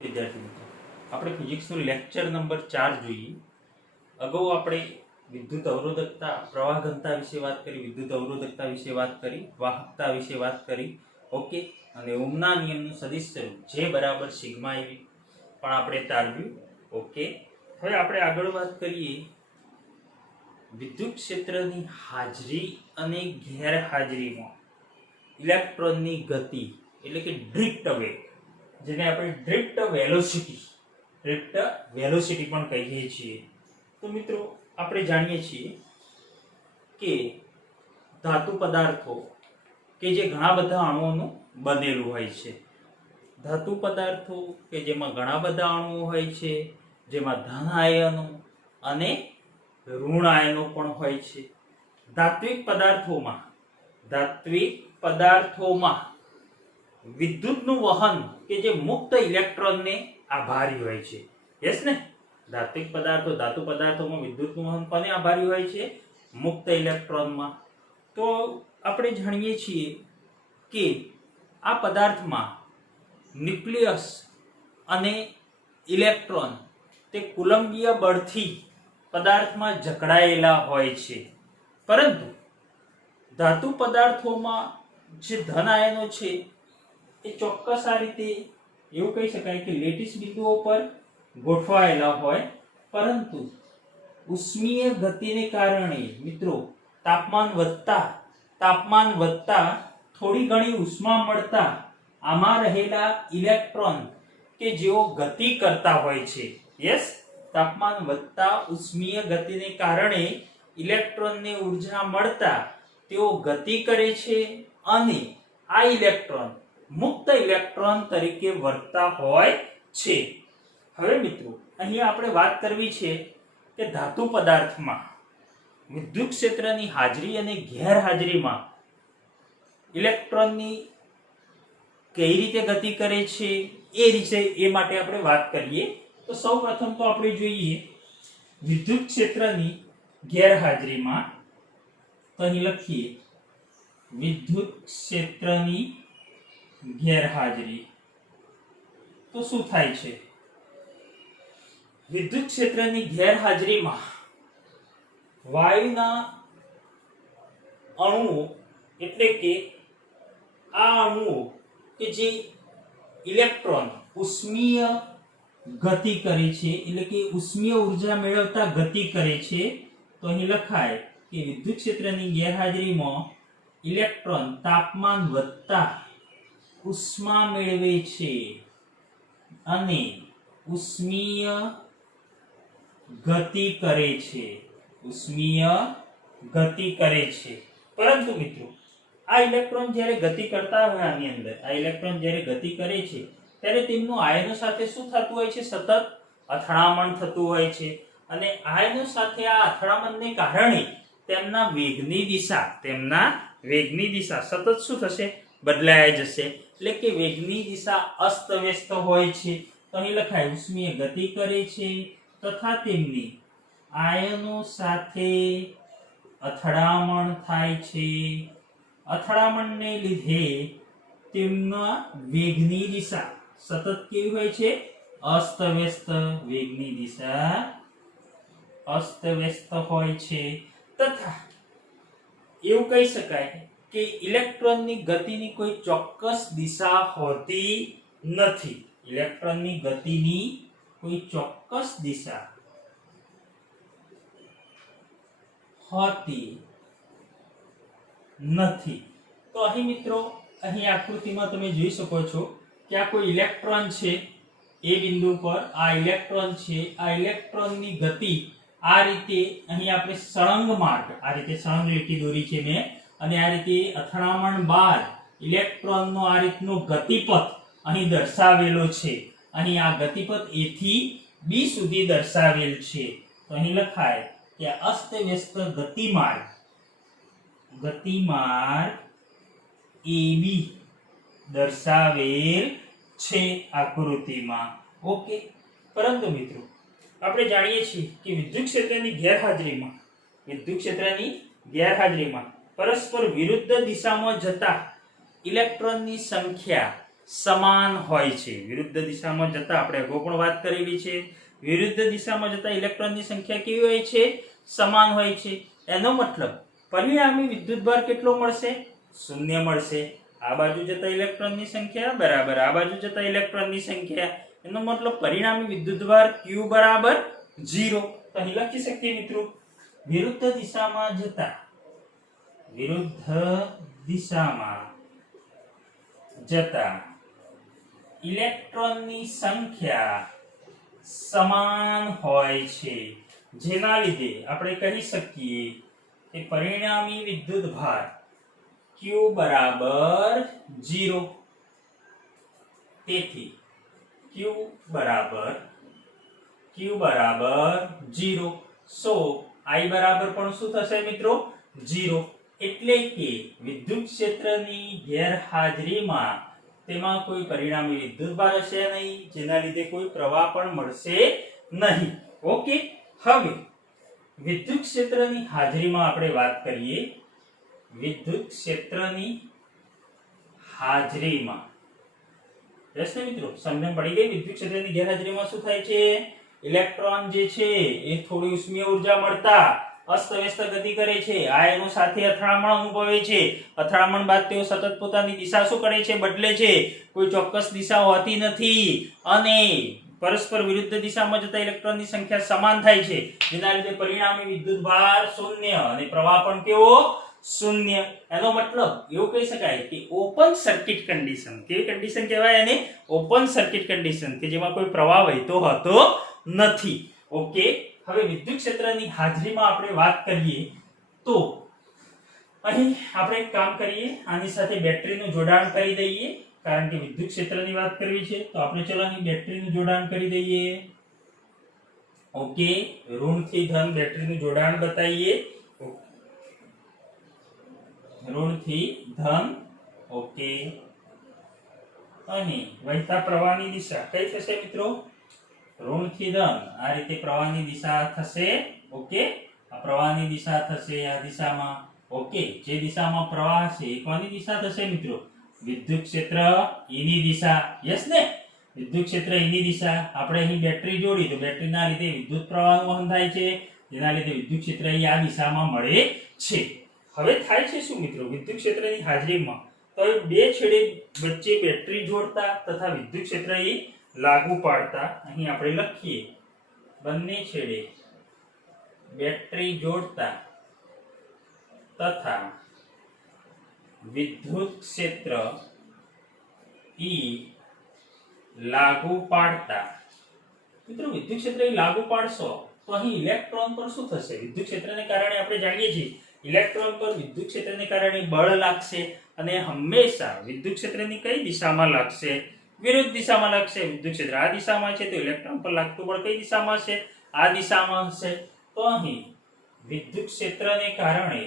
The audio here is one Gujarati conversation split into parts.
વિદ્યાર્થી મિત્રો, આપણે ફિઝિક્સનું લેક્ચર નંબર 4 જોઈએ. અગાઉ આપણે વિદ્યુત અવરોધકતા, પ્રવાહ ઘનતા વિશે વાત કરી, વિદ્યુત અવરોધકતા વિશે વાત કરી, વાહકતા વિશે વાત કરી. ઓકે. અને ઓહમના નિયમનું સદિશ સ્વરૂપ જે બરાબર સિગ્મા એવી પણ આપણે તારવ્યું. ઓકે. હવે આપણે આગળ વાત કરીએ વિદ્યુત ક્ષેત્રની હાજરી અને ગેરહાજરીમાં ઇલેક્ટ્રોનની ગતિ એટલે કે ડ્રિફ્ટ વેગ, જેને આપણે ડ્રિફ્ટ વેલોસિટી પણ કહીએ છીએ. તો મિત્રો આપણે જાણીએ છીએ કે ધાતુ પદાર્થો કે જે ઘણા બધા અણુઓનું બનેલું હોય છે, ધાતુ પદાર્થો કે જેમાં ઘણા બધા અણુઓ હોય છે, જેમાં ધન આયનો અને ઋણ આયનો પણ હોય છે. ધાત્વિક પદાર્થોમાં વિદ્યુતનું વહન કે જે મુક્ત ઇલેક્ટ્રોનને આભારી હોય છે. યસ ને? ધાતુ પદાર્થોમાં વિદ્યુતનું વહન કોને આભારી હોય છે? મુક્ત ઇલેક્ટ્રોનમાં. તો આપણે જાણીએ છીએ કે આ પદાર્થમાં ન્યુક્લિયસ અને ઇલેક્ટ્રોન તે કુલંબીય બળથી પદાર્થમાં જકડાયેલા હોય છે. પરંતુ ધાતુ પદાર્થોમાં જે ધન આયનો છે એ ચોક્કસ આ રીતે એવું કહી શકાય કે લેટીસ બિંદુઓ પર ગોઠવાયેલા હોય, પરંતુ ઉષ્મીય ગતિને કારણે મિત્રો તાપમાન વધતા થોડી ઘણી ઉષ્મા મળતા આમાં રહેલા ઇલેક્ટ્રોન કે જેઓ ગતિ કરતા હોય છે. યસ, તાપમાન વધતા ઉષ્મીય ગતિને કારણે ઇલેક્ટ્રોનને ઊર્જા મળતા તેઓ ગતિ કરે છે અને આ ઇલેક્ટ્રોન મુક્ત ઇલેક્ટ્રોન તરીકે વર્તતા હોય છે. હવે મિત્રો અહીં આપણે વાત કરવી છે કે ધાતુ પદાર્થમાં વિદ્યુત ક્ષેત્રની હાજરી અને ગેરહાજરીમાં ઇલેક્ટ્રોનની કઈ રીતે ગતિ કરે છે એ માટે આપણે વાત કરીએ. તો સૌપ્રથમ તો આપણે જોઈએ વિદ્યુત ક્ષેત્રની ગેરહાજરીમાં. તો અહીં લખીએ વિદ્યુત ક્ષેત્રની ગેરહાજરી. તો શું થાય છે? વિદ્યુત ક્ષેત્રની ગેરહાજરીમાં વાયુના અણુઓ એટલે કે આ અણુઓ કે જે ઇલેક્ટ્રોન ઉષ્મીય ગતિ કરે છે એટલે કે ઉષ્મીય ઊર્જા મેળવતા ગતિ કરે છે. તો અહીં લખાય કે વિદ્યુત ક્ષેત્રની ગેરહાજરીમાં ઇલેક્ટ્રોન તાપમાન વધતા ઉષ્મા મેળવે છે અને ઉષ્મીય ગતિ કરે છે. પરંતુ મિત્રો આ ઇલેક્ટ્રોન જ્યારે ગતિ કરતા હોય આની અંદર, આ ઇલેક્ટ્રોન જ્યારે ગતિ કરે છે ત્યારે તેમનું આયનો સાથે શું થતું હોય છે? સતત અથડામણ થતું હોય છે. અને આયનો સાથે આ અથડામણને કારણે તેમના વેગની દિશા સતત શું થશે? બદલાઈ જશે. એટલે કે વેગની દિશા અસ્તવ્યસ્ત હોય છે. તો અહીં લખાય ઉષ્મીય ગતિ કરે છે તથા તેમની આયનો સાથે અથડામણ થાય છે. અથડામણને લીધે તેમના વેગની દિશા સતત કેવી હોય છે? અસ્તવ્યસ્ત. વેગની દિશા અસ્તવ્યસ્ત હોય છે. તથા એવું કહી શકાય કે ઇલેક્ટ્રોનની ગતિની કોઈ ચોક્કસ દિશા હોતી નથી. ઇલેક્ટ્રોનની ગતિની કોઈ ચોક્કસ દિશા હોતી નથી. તો અહીં મિત્રો અહીં આકૃતિમાં તમે જોઈ શકો છો કે આ કોઈ ઇલેક્ટ્રોન છે. એ બિંદુ પર આ ઇલેક્ટ્રોન છે. આ ઇલેક્ટ્રોનની ગતિ આ રીતે અહીં આપણે સળંગ માર્ગ, આ રીતે સળંગ લીટી દોરી છે મેં, અને આ રીતે અથડામણ બાદ ઇલેક્ટ્રોનનો આ રીતનો ગતિપથ અહીં દર્શાવેલો છે. અહીં આ ગતિપથ A થી B સુધી દર્શાવેલ છે. તો અહીં લખાય કે અસ્તવ્યસ્ત ગતિમાર્ગ AB દર્શાવેલ છે આકૃતિમાં. ઓકે. પરંતુ મિત્રો આપણે જાણીએ છીએ કે વિદ્યુત ક્ષેત્રની ગેરહાજરીમાં પરસ્પર વિરુદ્ધ દિશામાં જતા ઇલેક્ટ્રોનની સંખ્યા સમાન હોય છે. વિરુદ્ધ દિશામાં જતા આપણે અગાઉ પણ વાત કરેલી છે, વિરુદ્ધ દિશામાં જતા ઇલેક્ટ્રોનની સંખ્યા કેવી હોય છે? સમાન હોય છે. એનો મતલબ પરિણામી વિદ્યુતભાર કેટલો મળશે? શૂન્ય મળશે. આ બાજુ જતા ઇલેક્ટ્રોનની સંખ્યા બરાબર આ બાજુ જતા ઇલેક્ટ્રોનની સંખ્યા, એનો મતલબ પરિણામી વિદ્યુતભાર Q બરાબર 0. તો અહીં લખી શકીએ મિત્રો, વિરુદ્ધ દિશામાં જતા ઇલેક્ટ્રોનની સંખ્યા સમાન હોય છે, જેના લીધે આપણે કહી શકીએ કે પરિણામી વિદ્યુતભાર Q બરાબર 0. તેથી Q બરાબર 0. સો I બરાબર પણ શું થશે મિત્રો? 0. એટલે કે વિદ્યુત ક્ષેત્રની ગેરહાજરીમાં તેમાં કોઈ પરિણામી વિદ્યુતભાર હશે નહીં, જેના લીધે કોઈ પ્રવાહ પણ મળશે નહીં. ઓકે, હવે વિદ્યુત ક્ષેત્રની હાજરીમાં આપણે વાત કરીએ. વિદ્યુત ક્ષેત્રની હાજરીમાં પ્રશ્ન મિત્રો સમજણ પડી ગઈ? વિદ્યુત ક્ષેત્રની ગેરહાજરીમાં શું થાય છે? ઇલેક્ટ્રોન જે છે એ થોડી ઉષ્મીય ઉર્જા મળતા અસ્તવ્યસ્ત ગતિ કરે છે, આયનો સાથે અથડામણ અનુભવે છે. અથડામણ બાદ તેઓ સતત પોતાની દિશા શું કરે છે? બદલે છે. કોઈ ચોક્કસ દિશા હોતી નથી અને પરસ્પર વિરુદ્ધ દિશામાં જતા ઇલેક્ટ્રોનની સંખ્યા સમાન થાય છે, જેના લીધે પરિણામી વિદ્યુતભાર શૂન્ય અને પ્રવાહ પણ કેવો? શૂન્ય. એનો મતલબ એવું કહી શકાય કે ઓપન સર્કિટ કન્ડિશન. કેવી કન્ડિશન કહેવાય એને? ઓપન સર્કિટ કન્ડિશન, કે જેમાં કોઈ પ્રવાહ વહેતો હોતો નથી. ઓકે, હવે વિદ્યુત ક્ષેત્રની હાજરીમાં આપણે વાત કરીએ તો અહીં આપણે એક કામ કરીએ, આની સાથે બેટરીનું જોડાણ કરી દઈએ, કારણ કે વિદ્યુત ક્ષેત્રની વાત કરવી છે તો આપણે ચલો અહીં બેટરીનું જોડાણ કરી દઈએ. ઓકે, ઋણથી ધન બેટરીનું જોડાણ બતાવીએ. ઋણથી ધન. ઓકે, અહીં વહેતા પ્રવાહની દિશા કઈ થશે મિત્રો? ઋણથી ધન. આ રીતે પ્રવાહની દિશા થશે. ઓકે, આ પ્રવાહની દિશા થશે આ દિશામાં. ઓકે, જે દિશામાં પ્રવાહ છે એ કોની દિશા થશે મિત્રો? વિદ્યુત ક્ષેત્ર E ની દિશા. યસ ને? વિદ્યુત ક્ષેત્ર E ની દિશા. આપણે અહીં બેટરી જોડી તો બેટરીના લીધે વિદ્યુત પ્રવાહનું વહન થાય છે, જેના લીધે વિદ્યુત ક્ષેત્ર E આ દિશામાં મળે છે. હવે થાય છે શું મિત્રો? વિદ્યુત ક્ષેત્રની હાજરીમાં તો બે છેડે વચ્ચે બેટરી જોડતા તથા વિદ્યુત ક્ષેત્ર E લાગુ પાડતા અહીં આપણે લખીએ, બંને છેડે બેટરી જોડતા તથા વિદ્યુત ક્ષેત્ર E લાગુ પાડતા. મિત્રો વિદ્યુત ક્ષેત્ર E લાગુ પાડશો તો અહીં ઇલેક્ટ્રોન પર શું થશે? વિદ્યુત ક્ષેત્રને કારણે આપણે જાણીએ છીએ ઇલેક્ટ્રોન પર વિદ્યુત ક્ષેત્રને કારણે બળ લાગશે અને હંમેશા વિદ્યુત ક્ષેત્રની કઈ દિશામાં લાગશે? વિરુદ્ધ દિશામાં લાગશે. વિદ્યુત ક્ષેત્ર આ દિશામાં છે તો ઇલેક્ટ્રોન પર લાગતું બળ કઈ દિશામાં હશે? આ દિશામાં હશે. તો અહીં વિદ્યુત ક્ષેત્રને કારણે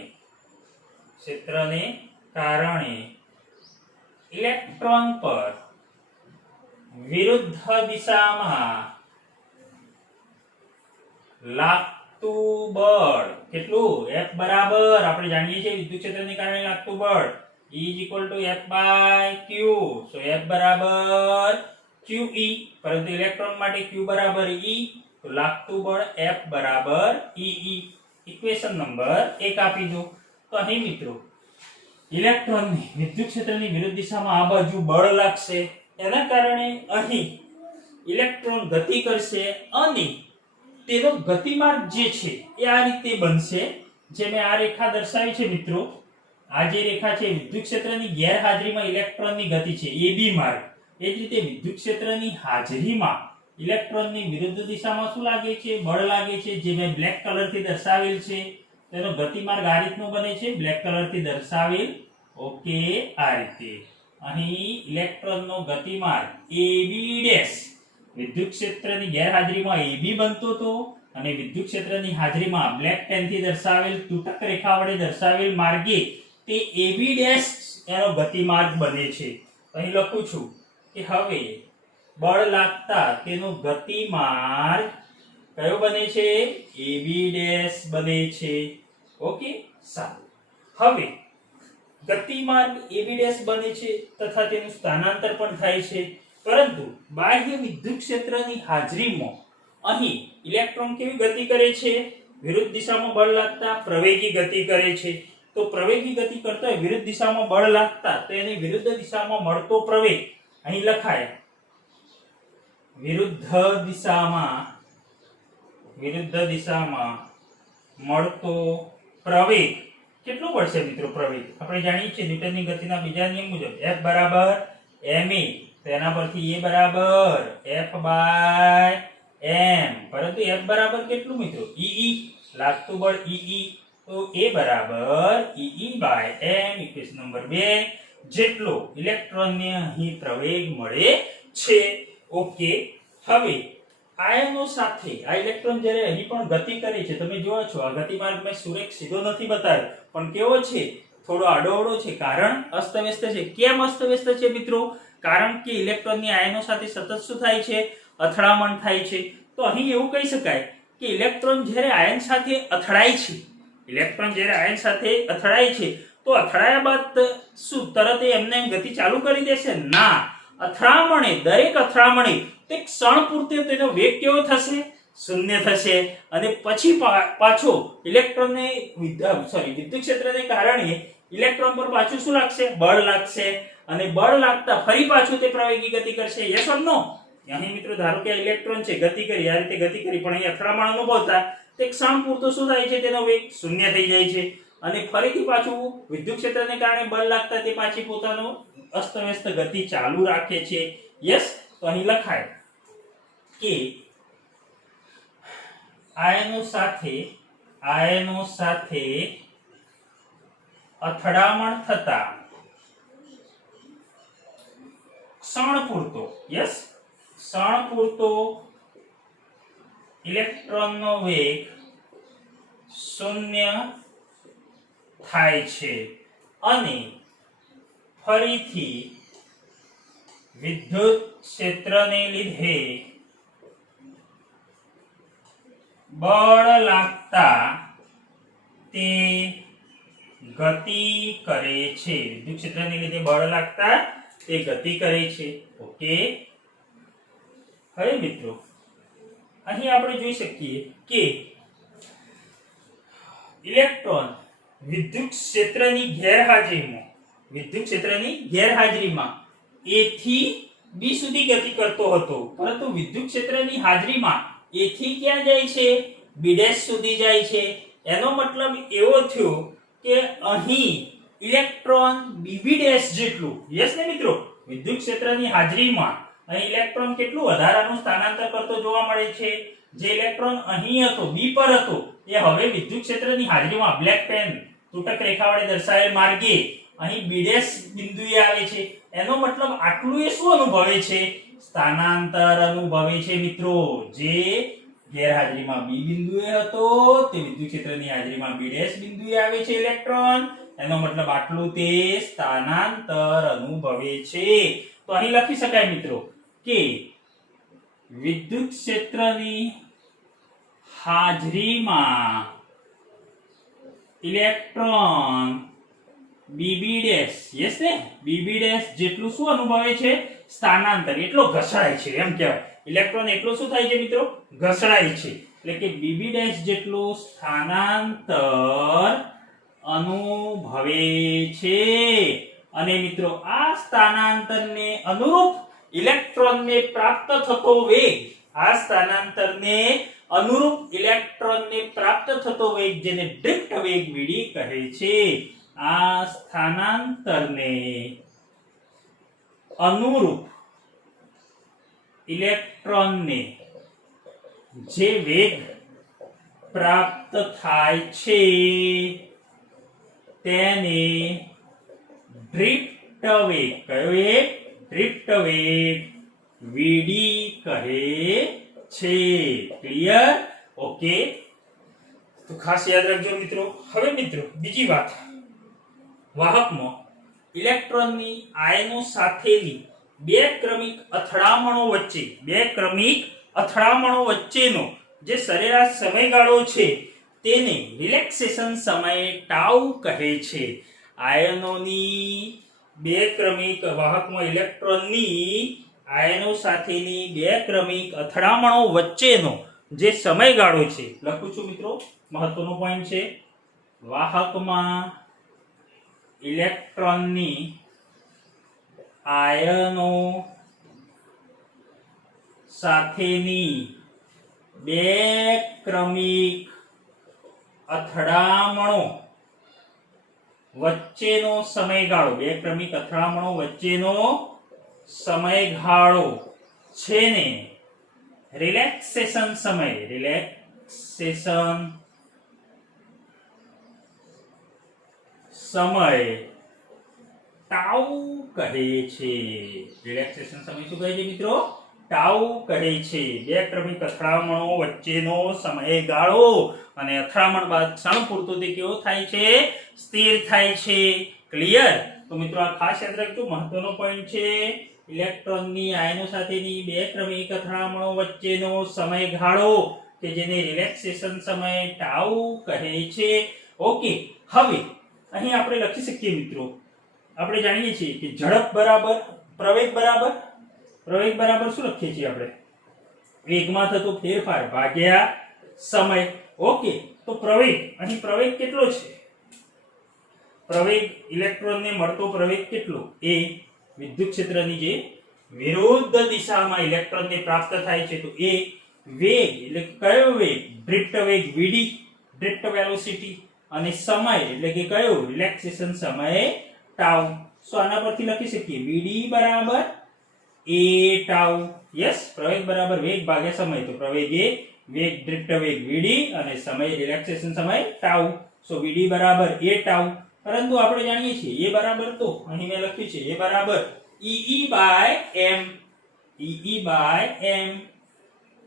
ઇલેક્ટ્રોન પર વિરુદ્ધ દિશામાં લાગતું બળ કેટલું? F બરાબર આપણે જાણીએ છીએ વિદ્યુત ક્ષેત્રને કારણે લાગતું બળ E = F/Q. So F બરાબર QE, પરંતુ ઇલેક્ટ્રોન માટે Q બરાબર E, તો લાગતું બળ F બરાબર EE. ઇક્વેશન નંબર 1 આપી દો. તો અહીં મિત્રો ઇલેક્ટ્રોનને વિદ્યુત ક્ષેત્રની વિરુદ્ધ દિશામાં આ બાજુ બળ લાગશે, એના કારણે અહીં ઇલેક્ટ્રોન ગતિ કરશે અને તેનો ગતિમાર્ગ જે છે એ આ રીતે બનશે, જે મેં આ રેખા દર્શાવી છે મિત્રો. આ જે રેખા છે વિદ્યુત ક્ષેત્રની ગેરહાજરીમાં ઇલેક્ટ્રોનની ગતિ છે, AB માર્ગ. એ જ રીતે વિદ્યુત ક્ષેત્રની હાજરીમાં ઇલેક્ટ્રોનની વિરુદ્ધ દિશામાં શું લાગે છે? બળ લાગે છે, જે મેં બ્લેક કલરથી દર્શાવેલ છે. તેનો ગતિમાર્ગ આ રીતનો બને છે, બ્લેક કલરથી દર્શાવેલ. ઓકે, આ રીતે અહીં ઇલેક્ટ્રોનનો ગતિમાર્ગ AB' વિદ્યુત ક્ષેત્રની ગેરહાજરીમાં AB બનતો હતો અને વિદ્યુત ક્ષેત્રની હાજરીમાં બ્લેક પેનથી દર્શાવેલ તૂટક રેખા વડે દર્શાવેલ માર્ગે તે AB' એનો ગતિમાર્ગ બને છે. અહીં લખું છું કે હવે બળ લાગતા તેનો ગતિમાર્ગ કયો બને છે? AB' બને છે. ઓકે, સારું. હવે ગતિમાર્ગ AB' બને છે તથા તેનું સ્થાનાંતર પણ થાય છે, પરંતુ બાહ્ય વિદ્યુત ક્ષેત્રની હાજરીમાં અહીં ઇલેક્ટ્રોન કેવી ગતિ કરે છે? વિરુદ્ધ દિશામાં બળ લાગતા પ્રવેગી ગતિ કરે છે. તો પ્રવેગી ગતિ કરતા હોય વિરુદ્ધ દિશામાં બળ લાગતા તો એની વિરુદ્ધ દિશામાં મળતો પ્રવેગ અહીં લખાય વિરુદ્ધ દિશામાં મળતો પ્રવેગ કેટલો પડશે મિત્રો? પ્રવેગ આપણે જાણીએ છીએ ન્યૂટનની ગતિના બીજા નિયમ મુજબ F બરાબર ma, તેના પરથી A બરાબર F/m, પરંતુ F બરાબર કેટલું મિત્રો? E લાગતું બળ E, તો A બરાબર E/m ઇક્વેશન નંબર 2 જેટલો ઇલેક્ટ્રોનને અહીં પ્રવેગ મળે છે. ઓકે, હવે આયનો સાથે આ ઇલેક્ટ્રોન જ્યારે અહીં પણ ગતિ કરે છે, તમે જોવો છો આ ગતિમાર્ગ મેં સુરેખ સીધો નથી બતાવ્યો પણ કેવો છે? થોડો આડોઅવળો છે. કારણ અસ્તવ્યસ્ત છે. કેમ અસ્તવ્યસ્ત છે મિત્રો? કારણ કે ઇલેક્ટ્રોનની આયનો સાથે સતત શું થાય છે? અથડામણ થાય છે. તો અહીં એવું કહી શકાય કે ઇલેક્ટ્રોન જ્યારે આયન સાથે અથડાય છે, તો અથડાયા બાદ શું તરત એમને ગતિ ચાલુ કરી દેશે? ના, દરેક અથડામણે તે ક્ષણ પૂરતે તેનો વેગ કેવો થશે? શૂન્ય થશે. અને પછી પાછો ઇલેક્ટ્રોનને વિદ્યુત ક્ષેત્રને કારણે ઇલેક્ટ્રોન પર પાછું શું લાગશે? બળ લાગશે. અને બળ લાગતા ફરી પાછું તે પ્રવેગી ગતિ કરશે. યસ ઓર નો? અહીં મિત્રો ધારો કે ઇલેક્ટ્રોન છે, ગતિ કરી, આ રીતે ગતિ કરી, પણ અહીં અથડામણ અનુભવતા તે ક્ષણ પૂરતો શું થાય છે? તેનો વેગ શૂન્ય થઈ જાય છે. અને ફરીથી પાછું વિદ્યુત ક્ષેત્રને કારણે બળ લાગતા તે પાછી પોતાનો અસ્તવ્યસ્ત ગતિ ચાલુ રાખે છે. યસ, તો અહીં લખાય કે આયનો સાથે અથડામણ થતા ક્ષણ પૂરતો ઇલેક્ટ્રોનનો વેગ શૂન્ય થાય છે અને ફરીથી વિદ્યુત ક્ષેત્રને લીધે બળ લાગતા તે ગતિ કરે છે. વિદ્યુત ક્ષેત્રને લીધે બળ લાગતા તે ગતિ કરે છે. ઓકે, હવે મિત્રો અહીં આપણે જોઈ શકીએ કે ઇલેક્ટ્રોન વિદ્યુત ક્ષેત્રની ગેરહાજરીમાં A થી B સુધી ગતિ કરતો હતો, પરંતુ વિદ્યુત ક્ષેત્રની હાજરીમાં A થી ક્યાં જાય છે? B' સુધી જાય છે. એનો મતલબ એવો થયો કે અહીં ઇલેક્ટ્રોન BB' જેટલું, યસ ને મિત્રો, વિદ્યુત ક્ષેત્રની હાજરીમાં અહીં ઇલેક્ટ્રોન કેટલું વધારાનું સ્થાનાંતર કરતો જોવા મળે છે. જે ઇલેક્ટ્રોન અહીં હતો, B પર હતો, એ હવે વિદ્યુત ક્ષેત્રની હાજરીમાં બ્લેક પેન તૂટક રેખા વડે દર્શાવેલ માર્ગે અહીં B' બિંદુએ આવે છે. એનો મતલબ આટલું એ શું અનુભવે છે? સ્થાનાંતર અનુભવે છે મિત્રો. જે ગેરહાજરીમાં B બિંદુએ હતો તે વિદ્યુત ક્ષેત્રની હાજરીમાં B' બિંદુએ આવે છે ઇલેક્ટ્રોન. એનો મતલબ આટલું તે સ્થાનાંતર અનુભવે છે. તો અહીં લખી શકાય મિત્રો કે વિદ્યુત ક્ષેત્રની હાજરીમાં ઇલેક્ટ્રોન BB' યસ ને, BB' જેટલું શું અનુભવે છે? સ્થાનાંતર. એટલો ઘસડાય છે એમ કહેવાય. ઇલેક્ટ્રોન એટલો શું થાય છે મિત્રો? ઘસડાય છે. એટલે કે BB' જેટલું સ્થાનાંતર અનુભવે છે. અને મિત્રો આ સ્થાનાંતરને અનુરૂપ ઇલેક્ટ્રોનને પ્રાપ્ત થતો વેગ જેને ડ્રિફ્ટ વેગ vd કહે છે. આ સ્થાનાંતરને અનુરૂપ ઇલેક્ટ્રોનને જે વેગ પ્રાપ્ત થાય છે તેને ડ્રિફ્ટ વેગ, કયો વેગ? ડ્રિફ્ટ વેગ vd કહે છે. ક્લિયર? ઓકે, તો ખાસ યાદ રાખજો મિત્રો. હવે મિત્રો બીજી વાત, વાહકમાં ઇલેક્ટ્રોનની આયનો સાથેની બે ક્રમિક અથડામણો વચ્ચેનો જે સરેરાશ સમયગાળો છે તેને રિલેક્સેશન સમય ટાઉ કહે છે. આયનોની બે ક્રમિક વાહકમાં ઇલેક્ટ્રોનની આયનો સાથેની બે ક્રમિક અથડામણો વચ્ચેનો જે સમયગાળો છે, લખું છું મિત્રો, મહત્વનો પોઈન્ટ છે, વાહકમાં ઇલેક્ટ્રોનની આયનો સાથેની બે ક્રમિક અથડામણો વચ્ચેનો સમયગાળો, બે ક્રમિક અથડામણો વચ્ચેનો સમયગાળો છે ને રિલેક્સેશન સમય ટાઉ કહે છે. રિલેક્સેશન સમય શું કહે છે મિત્રો? ટાઉ કહે છે. બે ક્રમિક અથડામણો વચ્ચેનો સમયગાળો અને અથડામણ બાદ ક્ષણ પૂરતો તે કેવો થાય છે? સ્થિર થાય છે. ક્લિયર? તો મિત્રો આ ખાસ યાદ રાખજો, મહત્વનો પોઈન્ટ છે. ઇલેક્ટ્રોનની આયનો સાથેની બે ક્રમિક અથડામણો વચ્ચેનો સમયગાળો કે જેને રિલેક્સેશન સમય ટાઉ કહે છે. ઓકે, હવે અહીં આપણે લખી શકીએ મિત્રો, આપણે જાણીએ છીએ કે ઝડપ બરાબર પ્રવેગ બરાબર શું લખીએ છીએ આપણે? વેગમાં થતો ફેરફાર ભાગ્યા સમય. ઓકે, તો પ્રવેગ, અહીં પ્રવેગ કેટલો છે? પ્રવેગ, ઇલેક્ટ્રોનને મળતો પ્રવેગ કેટલો? એ વિદ્યુત ક્ષેત્રની જે વિરુદ્ધ દિશામાં ઇલેક્ટ્રોનને પ્રાપ્ત થાય છે, તો એ વેગ એટલે કયો વેગ? ડ્રિફ્ટ વેગ vd, ડ્રિફ્ટ વેલોસિટી, અને સમય એટલે કે કયો? રિલેક્સેશન સમય ટાઉ. સો આના પરથી લખી શકીએ vd બરાબર a ટાઉ. યસ, પ્રવેગ બરાબર વેગ ભાગ્યા સમય, તો પ્રવેગ એ વેગ ડ્રિફ્ટ વેગ vd અને સમય રિલેક્સેશન સમય ટાઉ. સો vd બરાબર a ટાઉ. પરંતુ આપણે જાણીએ છીએ a બરાબર, તો અહીં મેં લખ્યું છે a બરાબર ee by m,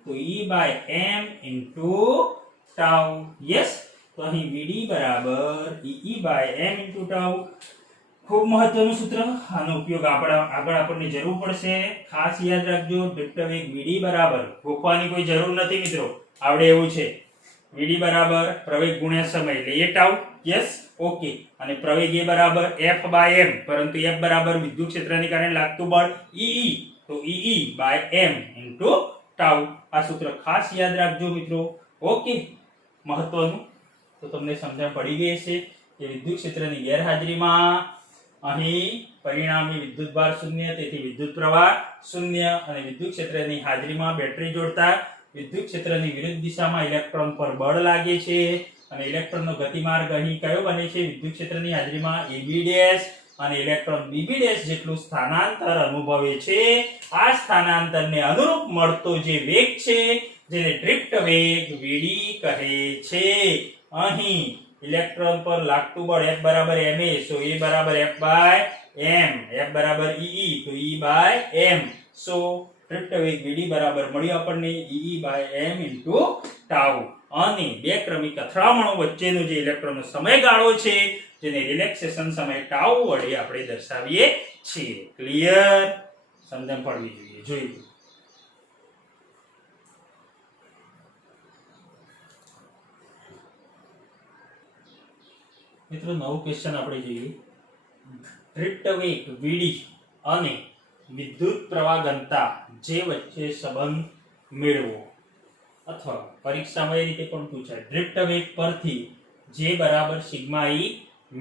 તો e by m into tau. Yes, તો અહીં vd બરાબર ee by m into tau. ખૂબ મહત્વનું સૂત્ર, આનો ઉપયોગ આગળ આપણને જરૂર પડશે. ખાસ યાદ રાખજો, ડ્રિફ્ટ વેગ vd બરાબર, ગોખવાની કોઈ જરૂર નથી મિત્રો, આવડે એવું છે. vd બરાબર પ્રવેગ ગુણ્યા સમય એટલે a ટાઉ. યસ, ઓકે, અને પ્રવેગ એ બરાબર f by m, પરંતુ f બરાબર વિદ્યુત ક્ષેત્રને કારણે લાગતું બળ ee, તો ee by m into tau. આ સૂત્ર ખાસ યાદ રાખજો મિત્રો. ઓકે, મહત્વનું. તો તમને સમજણ પડી ગઈ હશે કે વિદ્યુત ક્ષેત્રની ગેરહાજરીમાં અહીં પરિણામી વિદ્યુતભાર શૂન્ય, તેથી વિદ્યુત પ્રવાહ શૂન્ય, અને વિદ્યુત ક્ષેત્રની હાજરીમાં બેટરી જોડતા વિદ્યુત ક્ષેત્રની વિરુદ્ધ દિશામાં ઇલેક્ટ્રોન પર બળ લાગે છે, અને ઇલેક્ટ્રોનનો ગતિમાર્ગ અહીં કયો બને છે? વિદ્યુત ક્ષેત્રની હાજરીમાં ab' અને ઇલેક્ટ્રોન bb' જેટલું સ્થાનાંતર અનુભવે છે. આ સ્થાનાંતરને અનુરૂપ મળતો જે વેગ છે, જેને ડ્રિફ્ટ વેગ vd કહે છે. અહીં ઇલેક્ટ્રોન પર લાગતું બળ F બરાબર ma, સો A બરાબર F by m, F બરાબર ee, તો E by m. So drift વેગ vd બરાબર મળ્યો આપણને ee by m into tau. અને બે ક્રમિક અથડામણો વચ્ચેનો જે ઇલેક્ટ્રોનનો સમયગાળો છે, જેને રિલેક્સેશન સમય ટાઉ વડે આપણે દર્શાવીએ છીએ. ક્લિયર? સમજણ પડવી જોઈએ. જોઈએ મિત્રો, નવું ક્વેશ્ચન આપણે જોઈએ. ડ્રિફ્ટ વેગ vd અને વિદ્યુત પ્રવાહ ઘનતા જે વચ્ચે સંબંધ મેળવો, અથવા પરીક્ષામાં એ રીતે પણ પૂછાય, ડ્રિફ્ટ વેગ પરથી જે બરાબર સિગ્મા e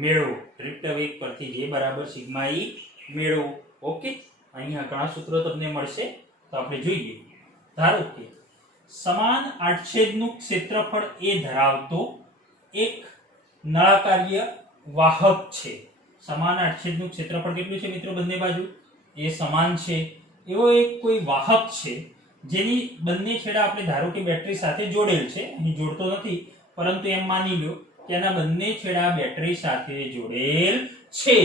મેળવો. ડ્રિફ્ટ વેગ પરથી જે બરાબર સિગ્મા e મેળવો. ઓકે, અહીંયા ઘણા સૂત્રો તમને મળશે, તો આપણે જોઈએ. ધારો કે સમાન આડછેદનું ક્ષેત્રફળ એ ધરાવતો એક નળાકારીય વાહક છે. સમાન આડછેદનું ક્ષેત્રફળ કેટલું છે મિત્રો? બંને બાજુ એ સમાન છે એવો એક કોઈ વાહક છે, જેની બંને છેડા આપણે ધારો કે બેટરી સાથે જોડેલ છે. અહીં જોડતો નથી, પરંતુ એમ માની લો કે એના બંને છેડા બેટરી સાથે જોડેલ છે,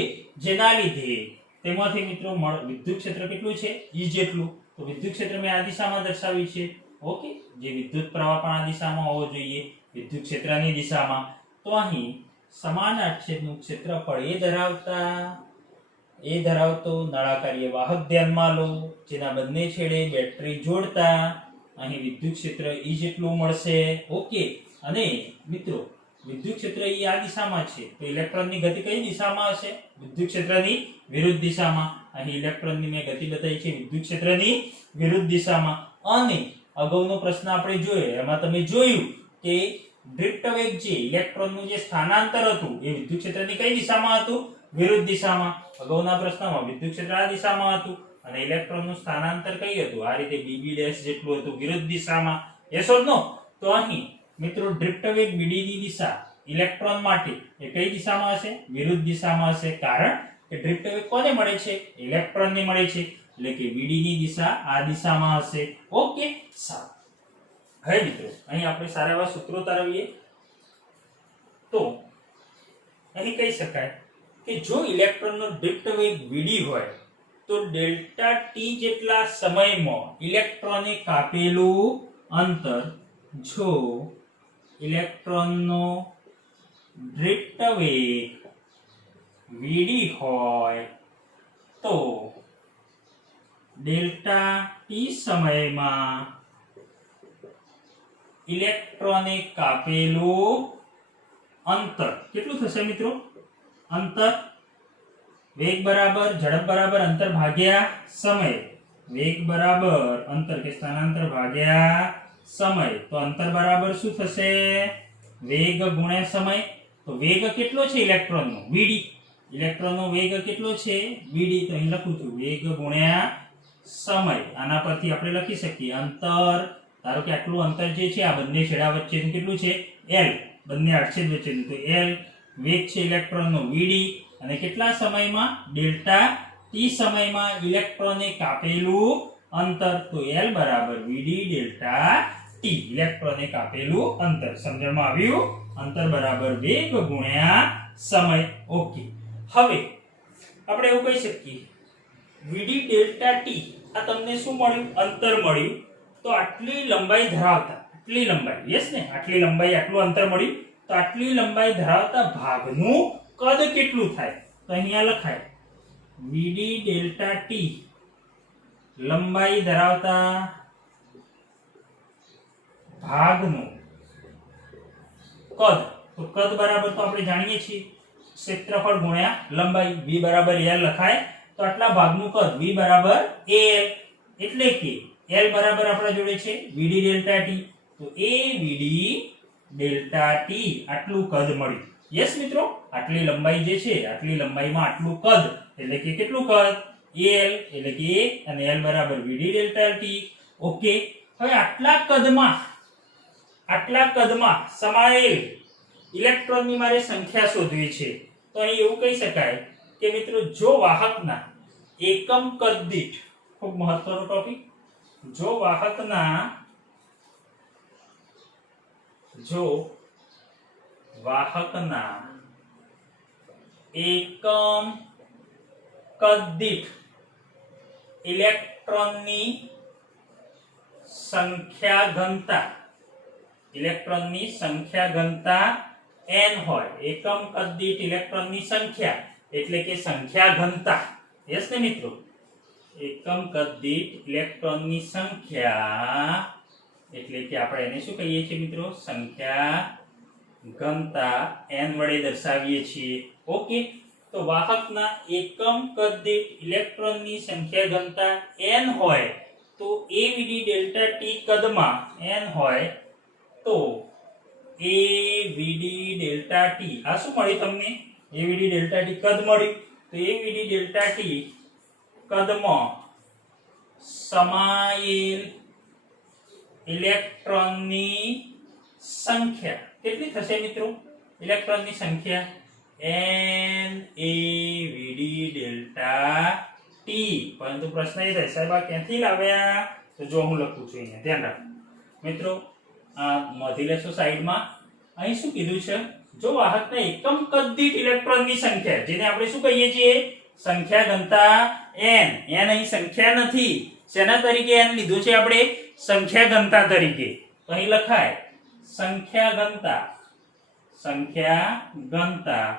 જેના લીધે તેમાંથી મિત્રો વિદ્યુત ક્ષેત્ર કેટલું છે? E જેટલું. તો વિદ્યુત ક્ષેત્ર મેં આ દિશામાં દર્શાવ્યું છે. ઓકે, જે વિદ્યુત પ્રવાહ પણ આ દિશામાં હોવો જોઈએ, વિદ્યુત ક્ષેત્રની દિશામાં. તો અહીં સમાન આડછેદનું ક્ષેત્રફળ એ ધરાવતો નળાકારીય વાહક ધ્યાનમાં લો, જેના બંને છેડે બેટરી જોડતા અહીં વિદ્યુત ક્ષેત્ર E જેટલું મળશે. ઓકે, અને મિત્રો વિદ્યુત ક્ષેત્ર એ આ દિશામાં છે તો ઇલેક્ટ્રોનની ગતિ કઈ દિશામાં હશે? વિદ્યુત ક્ષેત્રની વિરુદ્ધ દિશામાં. અહીં ઇલેક્ટ્રોનની મેં ગતિ બતાવી છે વિદ્યુત ક્ષેત્રની વિરુદ્ધ દિશામાં. અને અગાઉનો પ્રશ્ન આપણે જોયો એમાં તમે જોયું કે ડ્રિફ્ટ વેગ જે ઇલેક્ટ્રોનનું જે સ્થાનાંતર હતું એ વિદ્યુત ક્ષેત્રની કઈ દિશામાં હતું? વિરુદ્ધ દિશામાં. અગાઉના પ્રશ્નમાં વિદ્યુત ક્ષેત્ર આ દિશામાં હતું અને ઇલેક્ટ્રોનનું સ્થાનાંતર કઈ હતું? આ રીતે bb' જેટલું હતું વિરુદ્ધ દિશામાં. યસ ઓર નો? તો અહીં મિત્રો ડ્રિફ્ટ વેગ bd ની દિશા ઇલેક્ટ્રોન માટે એ કઈ દિશામાં હશે? વિરુદ્ધ દિશામાં હશે. કારણ કે ડ્રિફ્ટ વેગ કોને મળે છે? ઇલેક્ટ્રોનને મળે છે. એટલે કે bd ની દિશા આ દિશામાં હશે. ઓકે, સારું. હવે મિત્રો અહીં આપણે સારા એવા સૂત્રો તારવીએ તો અહીં કહી શકાય કે જો ઇલેક્ટ્રોનનો ડ્રિફ્ટ વેગ vd હોય તો ડેલ્ટા ટી જેટલા સમયમાં ઇલેક્ટ્રોને કાપેલું અંતર, જો ઇલેક્ટ્રોનનો ડ્રિફ્ટ વેગ vd હોય તો ડેલ્ટા ટી સમયમાં ઇલેક્ટ્રોને કાપેલું અંતર કેટલું થશે મિત્રો? અંતર વેગ બરાબર ઝડપ બરાબર અંતર ભાગ્યા સમય. વેગ બરાબર અંતર કે સ્થાનાંતર ભાગ્યા સમય. તો અંતર બરાબર શું થશે? વેગ ગુણ્યા સમય. તો વેગ કેટલો છે ઇલેક્ટ્રોનનો? vd. ઇલેક્ટ્રોનનો વેગ કેટલો છે? vd. તો અહીં લખું છું વેગ ગુણ્યા સમય. આના પરથી આપણે લખી શકીએ અંતર. ધારો કે આટલું અંતર જે છે આ બંને છેડા વચ્ચેનું કેટલું છે? l. બંને આડછેદ વચ્ચેનું તો l વેગ છે ઇલેક્ટ્રોનનો vd અને કેટલા સમયમાં? ડેલ્ટા ટી સમયમાં ઇલેક્ટ્રોને કાપેલું અંતર. તો l બરાબર vd ડેલ્ટા ટી ઇલેક્ટ્રોને કાપેલું અંતર. સમજણમાં આવ્યું? અંતર બરાબર વેગ ગુણ્યા સમય. ઓકે, હવે આપણે એવું કહી શકીએ vd ડેલ્ટા ટી આ તમને શું મળ્યું? અંતર મળ્યું. તો આટલી લંબાઈ ધરાવતા, આટલી લંબાઈ, યસ ને, આટલી લંબાઈ આટલું અંતર મળ્યું તો આટલી લંબાઈ ધરાવતા ભાગનું કદ કેટલું થાય? તો અહીંયા લખાય vd ડેલ્ટા ટી લંબાઈ ધરાવતા ભાગનું કદ. તો કદ બરાબર તો આપણે જાણીએ છીએ ક્ષેત્રફળ ગુણ્યા લંબાઈ. v બરાબર l લખાય તો આટલા ભાગનું કદ v બરાબર al. એટલે કે l બરાબર આપણા જોડે છે vd ડેલ્ટા ટી. તો a vd ડેલ્ટા ટી આટલું કદ મળ્યું. યસ મિત્રો, આટલી લંબાઈ જે છે આટલી લંબાઈમાં આટલું કદ એટલે કે કેટલું કદ? al એટલે કે a અને l બરાબર vd ડેલ્ટા ટી. ઓકે, હવે આટલા કદમાં સમાયેલ ઇલેક્ટ્રોનની મારે સંખ્યા શોધવી છે. તો અહીં એવું કહી શકાય કે મિત્રો જો વાહકના એકમ કદ દીઠ, ખૂબ મહત્વનો ટોપિક, જો વાહકના એકમ કદ દીઠ ઇલેક્ટ્રોનની સંખ્યા ઘનતા n હોય. એકમ કદ દીઠ ઇલેક્ટ્રોનની સંખ્યા એટલે કે સંખ્યા ઘનતા. યસ ને મિત્રો? એકમ કદ દીઠ ઇલેક્ટ્રોનની સંખ્યા એટલે કે આપણે એને શું કહીએ છીએ મિત્રો? સંખ્યા ઘનતા n વડે દર્શાવીએ છીએ. ઓકે, તો વાહકના એકમ કદ દીઠ ઇલેક્ટ્રોનની સંખ્યા ઘનતા n હોય તો avd ડેલ્ટા ટી કદમાં n હોય તો avd ડેલ્ટા ટી આ શું મળ્યું તમને? avd ડેલ્ટા ટી કદ મળ્યું. તો avd ડેલ્ટા ટી કદમાં સમાયેલ ઇલેક્ટ્રોનની સંખ્યા કેટલી થશે મિત્રો? ઇલેક્ટ્રોનની સંખ્યા NaVd ડેલ્ટા ટી. પરંતુ પ્રશ્ન એ થાય સાહેબ આ ક્યાંથી લાવ્યા? તો જો હું લખું છું અહીંયા, ધ્યાન રાખો મિત્રો. આ નોંધી લેશો સાઈડમાં. અહીં શું કીધું છે? જો વાહકના એકમ કદ દીઠ ઇલેક્ટ્રોનની સંખ્યા, જેને આપણે શું કહીએ છીએ? સંખ્યા ઘનતા n. n અહીં સંખ્યા નથી. શેના તરીકે n લીધું છે આપણે? સંખ્યા ઘનતા તરીકે. તો અહીં લખાય સંખ્યા ઘનતા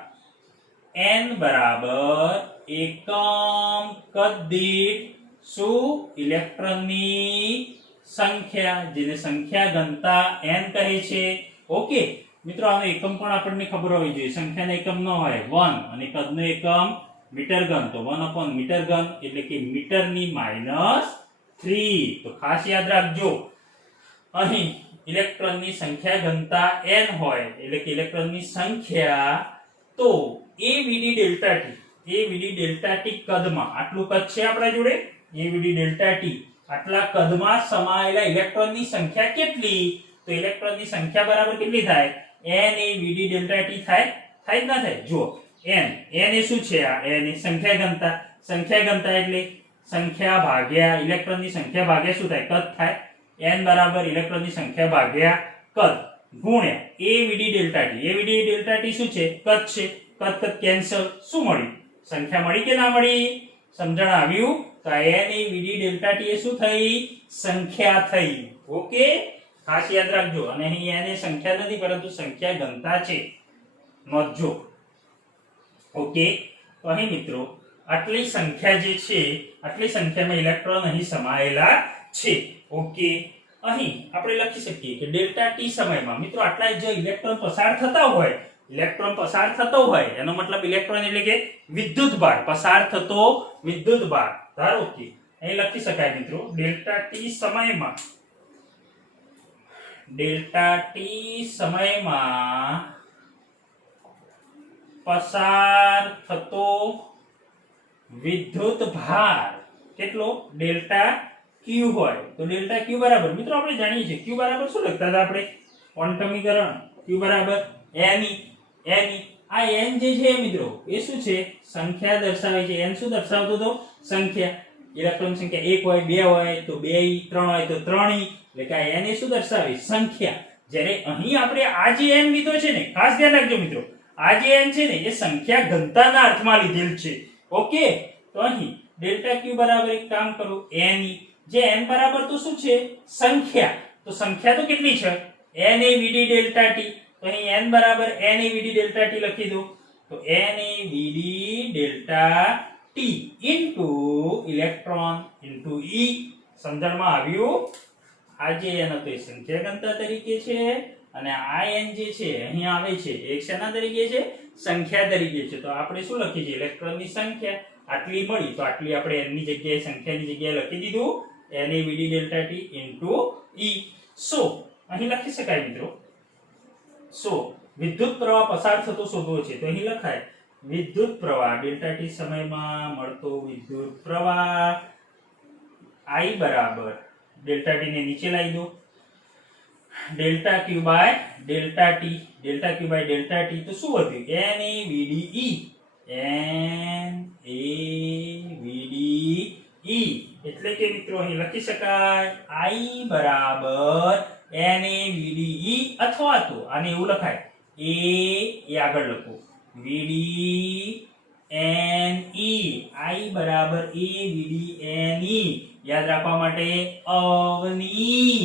n બરાબર એકમ કદ દીઠ શું? ઇલેક્ટ્રોનની સંખ્યા, જેને સંખ્યા ઘનતા n કહે છે. ઓકે, મિત્રો આનો એકમ પણ આપણને ખબર હોવી જોઈએ. સંખ્યાનો એકમ ન હોય 1 અને કદનો એકમ મીટર ઘન, તો 1 મીટર ઘન એટલે કે મીટરની -3. તો ખાસ યાદ રાખજો, અહીં ઇલેક્ટ્રોનની સંખ્યા ઘનતા n હોય એટલે કે ઇલેક્ટ્રોનની સંખ્યા, તો AVD ડેલ્ટા ટી કદમાં, આટલું કદ છે આપણા જોડે, AVD ડેલ્ટા ટી આટલા કદમાં સમાયેલા ઇલેક્ટ્રોનની સંખ્યા કેટલી? તો ઇલેક્ટ્રોનની સંખ્યા બરાબર કેટલી થાય? NAVD ડેલ્ટા ટી થાય જ ના થાય? જુઓ, n એ શું છે? આ n એ સંખ્યા ઘનતા એટલે સંખ્યા ભાગ્યા ઇલેક્ટ્રોનની સંખ્યા ભાગ્યા શું થાય? કદ થાય. n બરાબર ઇલેક્ટ્રોનની સંખ્યા ભાગ્યા કદ ગુણ્યા AVD delta T. AVD delta T શું છે? કદ છે. કદ કેન્સલ. શું મળ્યું? સંખ્યા મળી કે ના મળી? સમજણ આવ્યું? તો NAVD ડેલ્ટા ટી એ શું થઈ? સંખ્યા થઈ. ઓકે, ખાસ યાદ રાખજો. અને અહીં n એ સંખ્યા નથી પરંતુ સંખ્યા ઘનતા છે, નોંધજો. ઓકે, તો અહીં મિત્રો આટલી સંખ્યા જે છે, આટલી સંખ્યામાં ઇલેક્ટ્રોન અહીં સમાયેલા છે. ઓકે, અહીં આપણે લખી શકીએ કે ડેલ્ટા ટી સમયમાં મિત્રો આટલા જે ઇલેક્ટ્રોન પસાર થતો હોય, એનો મતલબ ઇલેક્ટ્રોન એટલે કે વિદ્યુતભાર, પસાર થતો વિદ્યુતભાર. ધારો કે અહીં લખી શકાય મિત્રો, ડેલ્ટા ટી સમયમાં પસાર થતો વિદ્યુતભાર કેટલો? ડેલ્ટા ક્યુ હોય તો ડેલ્ટા ક્યુ બરાબર, મિત્રો આપણે જાણીએ છીએ ક્યુ બરાબર શું લખતા હતા આપણે? ક્વોન્ટમીકરણ ક્યુ બરાબર Ne. આ n જે છે મિત્રો એ શું છે? સંખ્યા દર્શાવે છે. n શું દર્શાવતો હતો? સંખ્યા. ઇલેક્ટ્રોન સંખ્યા 1 હોય, 2 હોય તો 2, 3 હોય તો 3, એટલે કે આ n એ શું દર્શાવે? સંખ્યા. જ્યારે અહીં આપણે આ જે n લીધો છે ને, ખાસ ધ્યાન રાખજો મિત્રો, આ જે n છે ને એ સંખ્યા ઘનતાના અર્થમાં લીધેલ છે. ઓકે, તો અહીં ડેલ્ટા ક્યુ બરાબર એક કામ કરો, Ne. જે n બરાબર તો શું છે? સંખ્યા. તો સંખ્યા તો કેટલી છે? NAVD delta t. તો અહીં n બરાબર NAVD ડેલ્ટા ટી લખી દો. તો NAVD delta T into electron into E. સમજણમાં આવ્યું? આ જે n હતો એ સંખ્યા ઘનતા તરીકે છે અને આ n જે છે અહીં આવે છે એ શેના તરીકે છે? સંખ્યા તરીકે છે. તો આપણે શું લખીએ છીએ? ઇલેક્ટ્રોનની સંખ્યા આટલી મળી તો આટલી આપણે n ની જગ્યાએ સંખ્યાની જગ્યાએ લખી દીધું, NAVD delta T into E. સો અહીં લખી શકાય મિત્રો, સો વિદ્યુત પ્રવાહ પસાર થતો શોધવો છે તો અહીં લખાય વિદ્યુત પ્રવાહ ડેલ્ટા ટી સમયમાં મળતો વિદ્યુત પ્રવાહ I બરાબર ડેલ્ટા ટી ને નીચે લાવી દો, delta q by delta t. Delta q by delta t તો શું વધ્યું? NAVD એટલે કે મિત્રો અહીં લખી શકાય I બરાબર NAVD અથવા તો આને એવું લખાય એ આગળ લખો VD NE. I બરાબર AVD NE. યાદ રાખવા માટે અવની.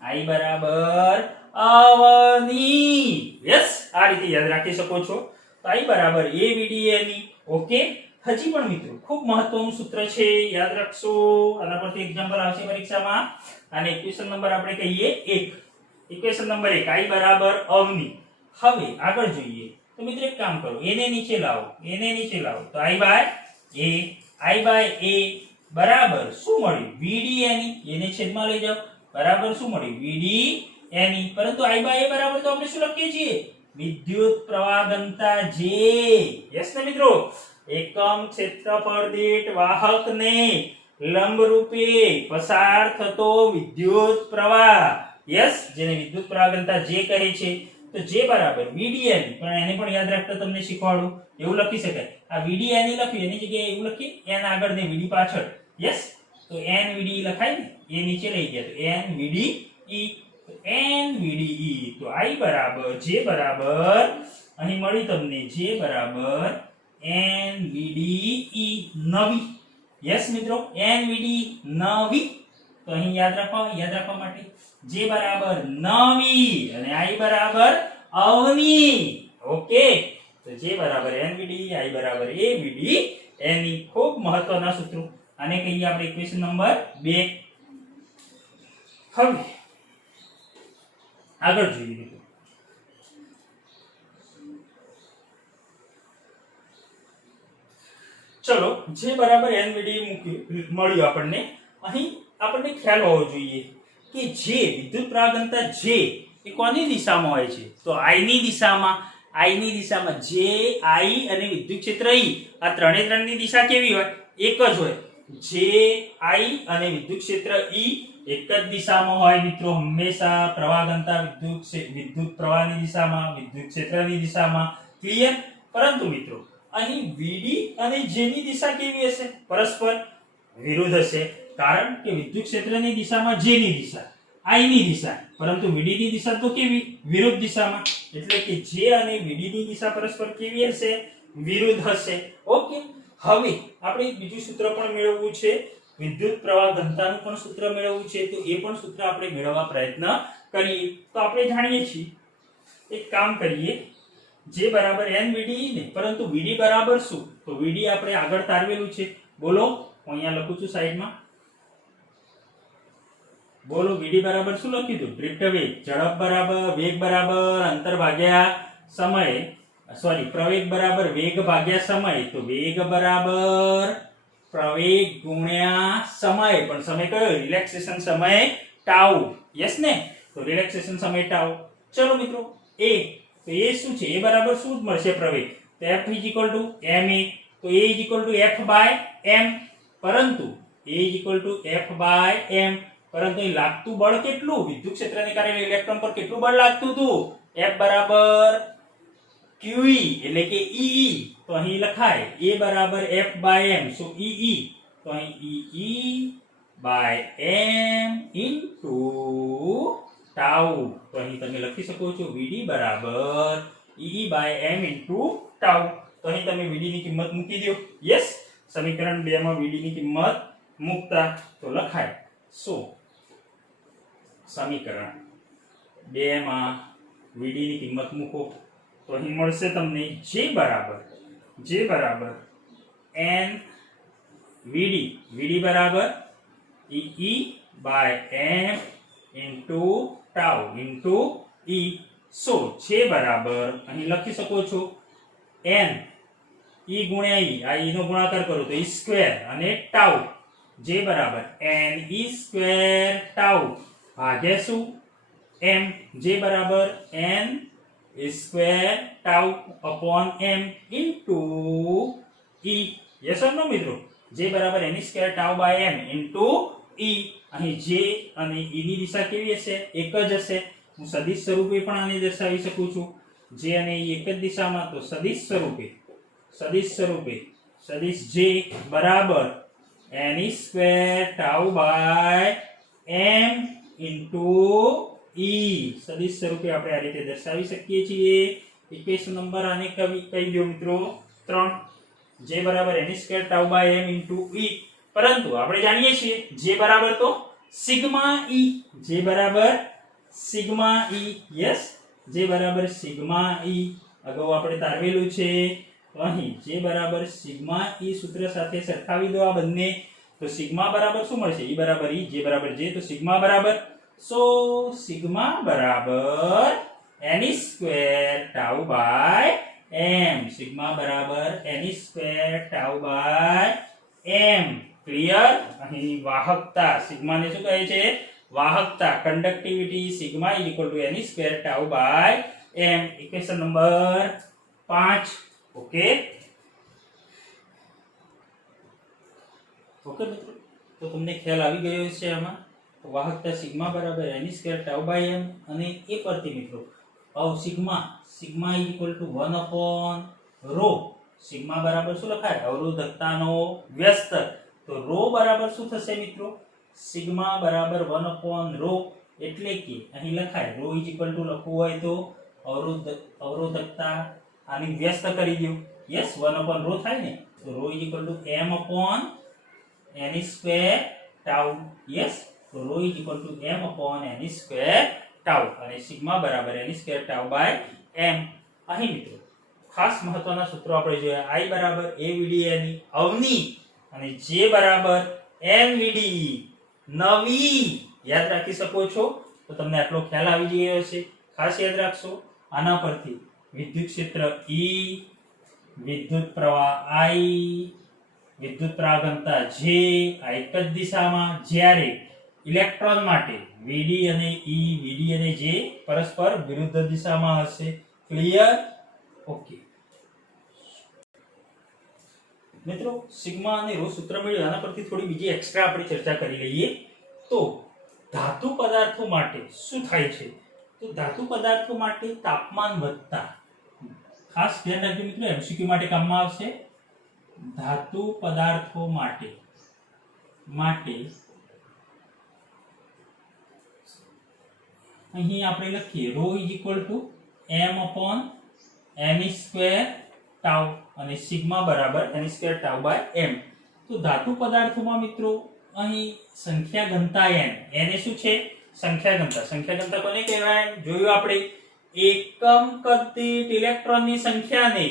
I બરાબર અવની. યસ, આ રીતે યાદ રાખી શકો છો. તો I બરાબર AVD NE. ઓકે, હજી પણ મિત્રો ખૂબ મહત્વનું સૂત્ર છે, યાદ રાખશો. આના પરથી એક્ઝામ્પલ આવશે પરીક્ષામાં. અને ઇક્વેશન નંબર આપણે કહીએ 1. ઇક્વેશન નંબર 1 I બરાબર અવની. હવે આગળ જોઈએ તો મિત્રો એક કામ કરો, એને નીચે લાવો. તો I બાય A બરાબર શું મળ્યું? VD NE. એને છેદમાં લઈ જાઓ, બરાબર શું મળ્યું? VD NE. પરંતુ I બાય A બરાબર તો આપણે શું લખીએ છીએ? વિદ્યુત પ્રવાહ ઘનતા J. યસ ને મિત્રો? એકમ ક્ષેત્રફળ દીઠ વાહકને લંબરૂપે પસાર થતો વિદ્યુત પ્રવાહ, યસ, જેને વિદ્યુત પ્રવાહ ઘનતા J કહે છે. તો J બરાબર VDN. પણ એને પણ યાદ રાખતા તમને શીખવાડું, એવું લખી શકાય. આ VDN લખ્યું એની જગ્યાએ એવું લખીએ n આગળ ને VD પાછળ. યસ, તો NVD લખાય ને, એ નીચે લઈ ગયા તો NVDE. તો I બરાબર J બરાબર અહીં મળી તમને J બરાબર NVDE નવી. યસ મિત્રો, NVD નવી. તો અહીં યાદ રાખવા માટે J બરાબર નવી અને I બરાબર અવની. ઓકે, તો J બરાબર NVD, I બરાબર AVD NE. ખૂબ મહત્વના સૂત્રો. આને કહીએ આપણે ઇક્વેશન નંબર 2. હવે આગળ જોઈએ મિત્રો, ચલો જે બરાબર એનવીડી મળ્યું આપણને. અહીં આપણને ખ્યાલ હોવો જોઈએ કે જે વિદ્યુત પ્રવાહ ઘનતા જે એ કોની દિશામાં હોય છે? તો I ની દિશામાં. I ની દિશામાં જે I અને વિદ્યુત ક્ષેત્ર E આ ત્રણેની દિશા કેવી હોય? એક જ હોય. જે I અને વિદ્યુત ક્ષેત્ર E એક જ દિશામાં હોય મિત્રો. હંમેશા પ્રવાહ ઘનતા વિદ્યુત પ્રવાહની દિશામાં, વિદ્યુત ક્ષેત્રની દિશામાં. ક્લિયર? પરંતુ મિત્રો અહીં VD અને J ની દિશા કેવી હશે? પરસ્પર વિરુદ્ધ હશે. કારણ કે વિદ્યુત ક્ષેત્રની દિશામાં J ની દિશા, I ની દિશા, પરંતુ VD ની દિશા તો કેવી? વિરુદ્ધ દિશામાં. એટલે કે J અને VD ની દિશા પરસ્પર કેવી હશે? વિરુદ્ધ હશે. ઓકે. હવે આપણે બીજું સૂત્ર પણ મેળવવું છે. વિદ્યુત પ્રવાહ ઘનતાનું પણ સૂત્ર મેળવવું છે. તો એ પણ સૂત્ર આપણે મેળવવા પ્રયત્ન કરીએ. તો આપણે જાણીએ છીએ, એક કામ કરીએ, J બરાબર NVD ને, પરંતુ VD બરાબર શું? તો VD આપણે આગળ તારવેલું છે. બોલો, હું અહીંયા લખું છું સાઈડમાં. બોલો, VD બરાબર શું લખ્યું હતું? ડ્રિફ્ટ વેગ. ઝડપ બરાબર વેગ બરાબર અંતર ભાગ્યા સમય, સોરી, પ્રવેગ બરાબર વેગ ભાગ્યા સમય. તો વેગ બરાબર પ્રવેગ ગુણ્યા સમય. પણ સમય કયો? રિલેક્સેશન સમય ટાઉ. યસ ને? તો રિલેક્સેશન સમય ટાઉ. ચલો મિત્રો, એ તો એ શું છે? એ બરાબર શું મળશે? પ્રવેગ. તો F ma. તો A F/m. પરંતુ પરંતુ અહીં લાગતું બળ કેટલું? વિદ્યુત ક્ષેત્રને કારણે ઇલેક્ટ્રોન પર કેટલું બળ લાગતું હતું? F બરાબર QE એટલે કે EE. તો અહીં લખાય A બરાબર F/m. સો EE. તો અહીં EE/m into ટાઉ. તો અહીં તમે લખી શકો છો VD બરાબર EE/m into ટાઉ. તો અહીં તમે VD ની કિંમત મૂકી દો. યસ, સમીકરણ 2 માં VD ની કિંમત મૂકતા તો લખાય. સો સમીકરણ 2 માં VD ની કિંમત મૂકો તો અહીં મળશે તમને J બરાબર N VD બરાબર EE/m into tau into E. સો J બરાબર અહીં લખી શકો છો N E ગુણ્યા E. આ E નો ગુણાકાર કરો તો E સ્ક્વેર અને ટાઉ. J બરાબર NE સ્ક્વેર ટાઉ ભાગ્યા શું? M. J બરાબર N square tau upon M into E. Yes or no મિત્રો? J બરાબર NE square tau by M into E. અહીં J અને E ની દિશા કેવી હશે? એક જ હશે. હું સદિશ સ્વરૂપે પણ આને દર્શાવી શકું છું. J અને E એક જ દિશામાં, તો સદિશ સ્વરૂપે સદિશ J બરાબર NE square tau by M into E. સદિશ સ્વરૂપે આપણે આ રીતે દર્શાવી શકીએ છીએ. ઇક્વેશન નંબર આને કહી દો મિત્રો 3. J બરાબર NE square tau by M into E. પરંતુ આપણે જાણીએ છીએ J બરાબર તો સિગ્મા E. J બરાબર સિગ્મા E. યસ, J બરાબર સિગ્મા E. અગાઉ આપણે તારવેલું છે. તો અહીં J બરાબર સિગ્મા E સૂત્ર સાથે સરખાવી દો આ બંને. તો સિગ્મા બરાબર શું મળશે? E બરાબર E, J બરાબર J. તો સિગ્મા બરાબર સિગ્મા બરાબર NE square tau by M. Sigma બરાબર NE square tau by M. Clear? અહીં વાહકતા સિગ્માને શું કહે છે? વાહકતા, conductivity. Sigma NE square tau by M. Equation number 5. Okay મિત્રો, તો તમને ખ્યાલ આવી ગયો છે આમાં. તો વાહકતા સિગ્મા બરાબર NE square tau by M. અને એ પરથી મિત્રો સિગ્મા 1 upon rho. સિગ્મા બરાબર શું લખાય? અવરોધકતાનો વ્યસ્ત. તો rho બરાબર શું થશે મિત્રો? સિગ્મા બરાબર 1 upon rho. એટલે કે અહીં લખાય rho લખવું હોય તો અવરોધકતા આની વ્યસ્ત કરી દો. યસ, 1 upon rho થાય ને. તો rho m upon NE square tau. Yes, તો rho m upon NE square tau અને સિગ્મા બરાબર NE square tau by M. અહીં મિત્રો ખાસ મહત્વના સૂત્રો આપણે જોયા. I બરાબર AVDNE અવની અને J બરાબર NVDE નવી. યાદ રાખી શકો છો? તો તમને આટલો ખ્યાલ આવી ગયો હશે. ખાસ યાદ રાખશો. આના પરથી વિદ્યુત ક્ષેત્ર E, વિદ્યુત પ્રવાહ I, વિદ્યુત પ્રવાહ ઘનતા જે આ એક જ દિશામાં, જ્યારે ઇલેક્ટ્રોન માટે Vd અને E, Vd અને J પરસ્પર વિરુદ્ધ દિશામાં હશે. ક્લિયર? ઓકે મિત્રો, સિગ્મા અને રો સૂત્ર મળ્યું, આના પરથી થોડી બીજી એક્સ્ટ્રા આપણે ચર્ચા કરી લઈએ. તો ધાતુ પદાર્થો માટે શું થાય છે? તો ધાતુ પદાર્થો માટે તાપમાન વધતા, ખાસ ધ્યાન રાખજો મિત્રો, એમસીક્યુ માટે કામમાં આવશે. ધાતુ પદાર્થો માટે અહીં આપણે લખીએ ρ m m² ટાઉ અને સિગ્મા બરાબર n² ટાઉ બાય m. તો ધાતુ પદાર્થોમાં મિત્રો અહીં સંખ્યા ઘનતા n એ શું છે? સંખ્યા ઘનતા. સંખ્યા ઘનતા કોને કહેવાય? જોયું આપણે, એકમ કદ દીઠ ઇલેક્ટ્રોનની સંખ્યાને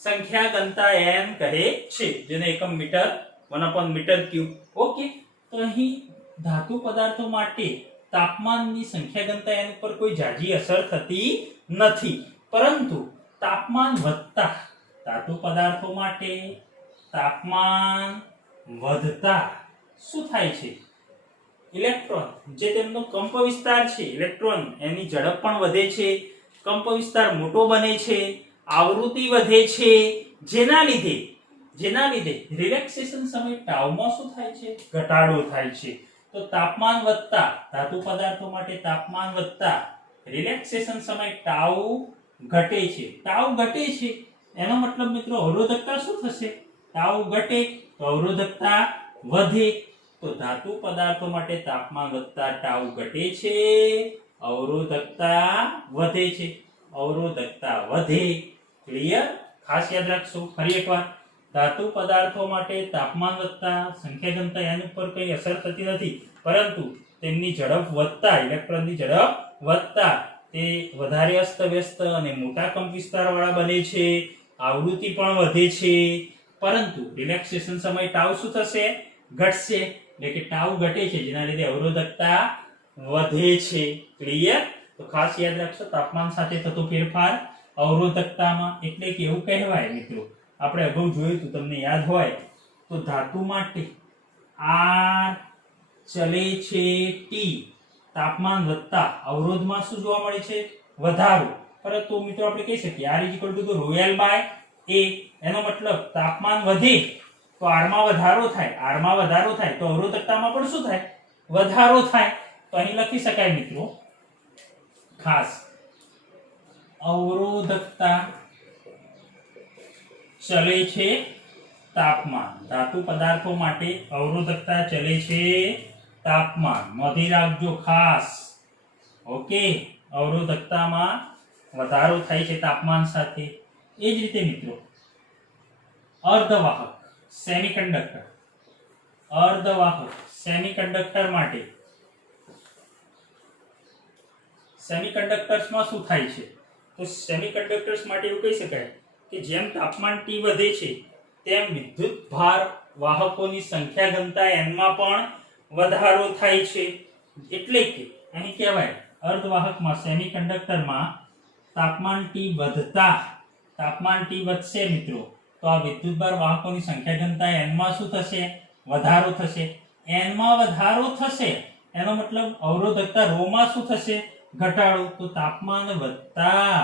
સંખ્યા ઘનતા n કહે છે, જેને એકમ મીટર 1/m³. ઓકે, તો અહીં ધાતુ પદાર્થો માટે તાપમાનની સંખ્યા ઘનતા n પર કોઈ જાજી અસર થતી નથી, પરંતુ તાપમાન વધતા ધાતુ પદાર્થો માટે તાપમાન વધતા શું થાય છે? ઇલેક્ટ્રોન જે તેમનો કંપ વિસ્તાર છે, ઇલેક્ટ્રોન એની ઝડપ પણ વધે છે, કંપ વિસ્તાર મોટો બને છે, આવૃત્તિ વધે છે, જેના લીધે રિલેક્સેશન સમય ટાઉમાં શું થાય છે? ઘટાડો થાય છે. તો તાપમાન વધતા ધાતુ પદાર્થો માટે તાપમાન વધતા રિલેક્સેશન સમય ટાઉ ઘટે છે. ટાઉ ઘટે છે એનો મતલબ મિત્રો અવરોધકતા શું થશે? ટાઉ ઘટે તો અવરોધકતા વધે. તો ધાતુ પદાર્થો માટે તાપમાન વધતા ટાઉ ઘટે છે, અવરોધકતા વધે છે. અવરોધકતા વધે. ક્લિયર? ખાસ યાદ રાખશો. ફરી એકવાર, ધાતુ પદાર્થો માટે તાપમાન વધતા સંખ્યા ઘનતા n ઉપર કઈ અસર થતી નથી, પરંતુ તેમની ઝડપ વધતા, ઇલેક્ટ્રોનની ઝડપ વધતા તે વધારે અસ્તવ્યસ્ત અને મોટા કંપ વિસ્તારવાળા બને છે, આવૃત્તિ પણ વધે છે, પરંતુ રિલેક્સેશન સમય ટાઉ શું થશે? ઘટશે. એટલે કે ટાઉ ઘટે છે, જેના લીધે અવરોધકતા વધે છે. ક્લિયર? તો ખાસ યાદ રાખશો, તાપમાન સાથે થતો ફેરફાર અવરોધકતામાં. એટલે કે એવું કહેવાય મિત્રો, આપણે અગાઉ જોયું હતું, તમને યાદ હોય તો, ધાતુ માટે R ચલે છે T, તાપમાન વધતા અવરોધમાં શું જોવા મળે છે? વધારો. પરંતુ મિત્રો આપણે કહી શકીએ R ρL/A. એનો મતલબ તાપમાન વધે તો R માં વધારો થાય, તો અવરોધકતામાં પણ શું થાય? વધારો થાય. તો અહીં લખી શકાય મિત્રો, ખાસ અવરોધકતા ચલે છે તાપમાન. ધાતુ પદાર્થો માટે અવરોધકતા ચલે છે તાપમાન. નોંધી રાખજો ખાસ. ઓકે, અવરોધકતામાં વધારો થાય છે તાપમાન સાથે. એ જ રીતે મિત્રો અર્ધવાહક સેમિકન્ડક્ટર માટે સેમિકન્ડક્ટર્સમાં શું થાય છે? તો સેમિકન્ડક્ટર્સ માટે એવું કહી શકાય કે જેમ તાપમાન T વધે છે, તેમ વિદ્યુત ભાર વાહકોની સંખ્યા ઘનતા n માં પણ વધારો થાય છે. એટલે કે અહીં કહેવાય, અર્ધવાહકમાં સેમિકન્ડક્ટરમાં તાપમાન T વધશે મિત્રો, તો આ વિદ્યુતભાર વાહકોની સંખ્યા ઘનતા n માં શું થશે? વધારો થશે. n માં વધારો થશે એનો મતલબ અવરોધકતા ρ માં શું થશે? ઘટાડો. તો તાપમાન વધતા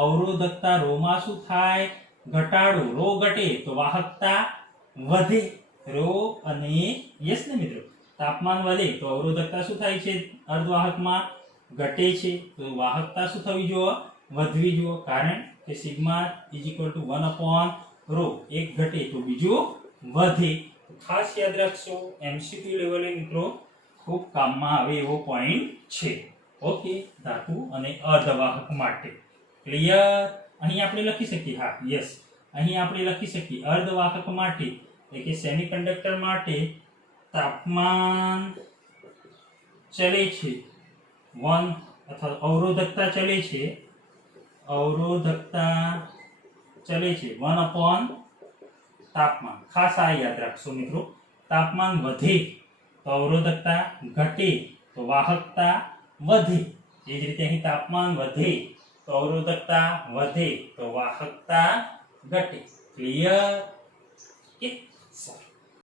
અવરોધકતા ρ માં શું થાય? ઘટાડો. ρ ઘટે તો વાહકતા વધે. ρ અને યસ ને મિત્રો, તાપમાન વધે તો અવરોધકતા શું થાય છે? અર્ધવાહકમાં ઘટે છે, તો વાહકતા શું થવી જોઈએ? વધવી જોઈએ. કારણ કે સિગ્મા = 1/ρ. એક ઘટે તો બીજું વધે. ખાસ યાદ રાખશો, એમસીક્યુ લેવલે મિત્રો ખૂબ કામમાં આવે એવો પોઈન્ટ છે. ઓકે, ધાતુ અને અર્ધવાહક માટે. ક્લિયર? અહીં આપણે લખી શકીએ, હા યસ, અહીં આપણે લખી શકીએ અર્ધવાહક માટે, એટલે કે સેમિકન્ડક્ટર માટે તાપમાન ચલે છે 1 અથવા અવરોધકતા ચલે છે 1/તાપમાન. ખાસ આ યાદ રાખશો મિત્રો, તાપમાન વધે તો અવરોધકતા ઘટે તો વાહકતા વધે. એ જ રીતે અહીં તાપમાન વધે તો અવરોધકતા વધે તો વાહકતા ઘટે. ક્લિયર? કે